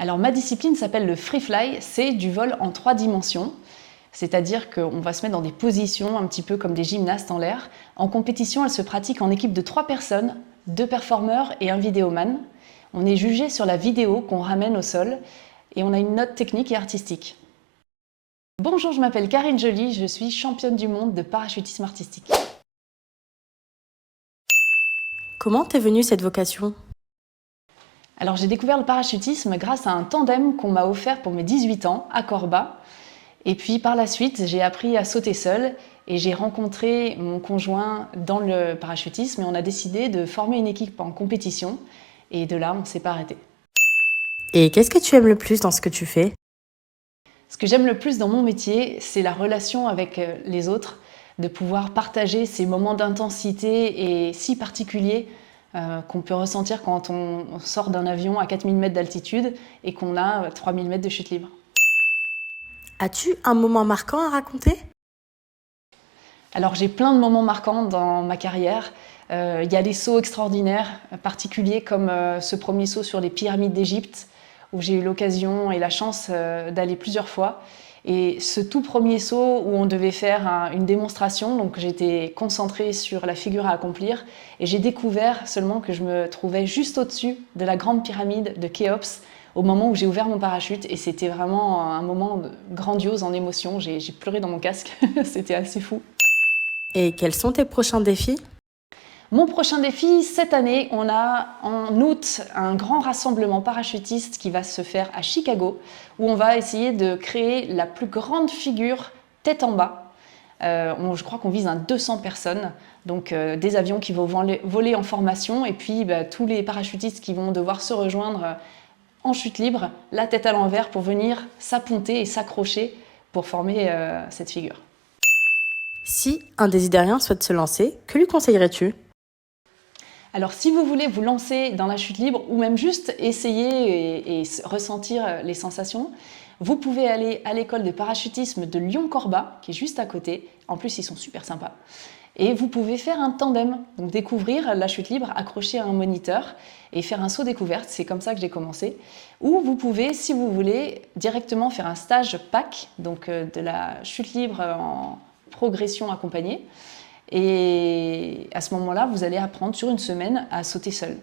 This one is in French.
Alors ma discipline s'appelle le free fly, c'est du vol en 3 dimensions. C'est-à-dire qu'on va se mettre dans des positions un petit peu comme des gymnastes en l'air. En compétition, elle se pratique en équipe de 3 personnes, 2 performeurs et un vidéoman. On est jugé sur la vidéo qu'on ramène au sol et on a une note technique et artistique. Bonjour, je m'appelle Karine Joly, je suis championne du monde de parachutisme artistique. Comment t'es venue cette vocation? Alors j'ai découvert le parachutisme grâce à un tandem qu'on m'a offert pour mes 18 ans à Corba. Et puis par la suite, j'ai appris à sauter seule et j'ai rencontré mon conjoint dans le parachutisme et on a décidé de former une équipe en compétition. Et de là, on ne s'est pas arrêté. Et qu'est-ce que tu aimes le plus dans ce que tu fais? Ce que j'aime le plus dans mon métier, c'est la relation avec les autres, de pouvoir partager ces moments d'intensité et si particuliers qu'on peut ressentir quand on sort d'un avion à 4000 mètres d'altitude et qu'on a 3000 mètres de chute libre. As-tu un moment marquant à raconter? Alors j'ai plein de moments marquants dans ma carrière. Il y a des sauts extraordinaires, particuliers comme ce premier saut sur les pyramides d'Égypte, où j'ai eu l'occasion et la chance d'aller plusieurs fois. Et ce tout premier saut où on devait faire une démonstration, donc j'étais concentrée sur la figure à accomplir, et j'ai découvert seulement que je me trouvais juste au-dessus de la grande pyramide de Khéops, au moment où j'ai ouvert mon parachute, et c'était vraiment un moment grandiose en émotion. J'ai pleuré dans mon casque, c'était assez fou. Et quels sont tes prochains défis? Mon prochain défi, cette année, on a en août un grand rassemblement parachutiste qui va se faire à Chicago, où on va essayer de créer la plus grande figure tête en bas. Je crois qu'on vise 200 personnes, donc des avions qui vont voler en formation, et puis tous les parachutistes qui vont devoir se rejoindre en chute libre, la tête à l'envers, pour venir s'apponter et s'accrocher pour former cette figure. Si un désidérien souhaite se lancer, que lui conseillerais-tu? Alors si vous voulez vous lancer dans la chute libre ou même juste essayer et ressentir les sensations, vous pouvez aller à l'école de parachutisme de Lyon-Corba, qui est juste à côté. En plus, ils sont super sympas. Et vous pouvez faire un tandem, donc découvrir la chute libre accroché à un moniteur et faire un saut découverte. C'est comme ça que j'ai commencé. Ou vous pouvez, si vous voulez, directement faire un stage PAC, donc de la chute libre en progression accompagnée. Et à ce moment-là, vous allez apprendre sur une semaine à sauter seul.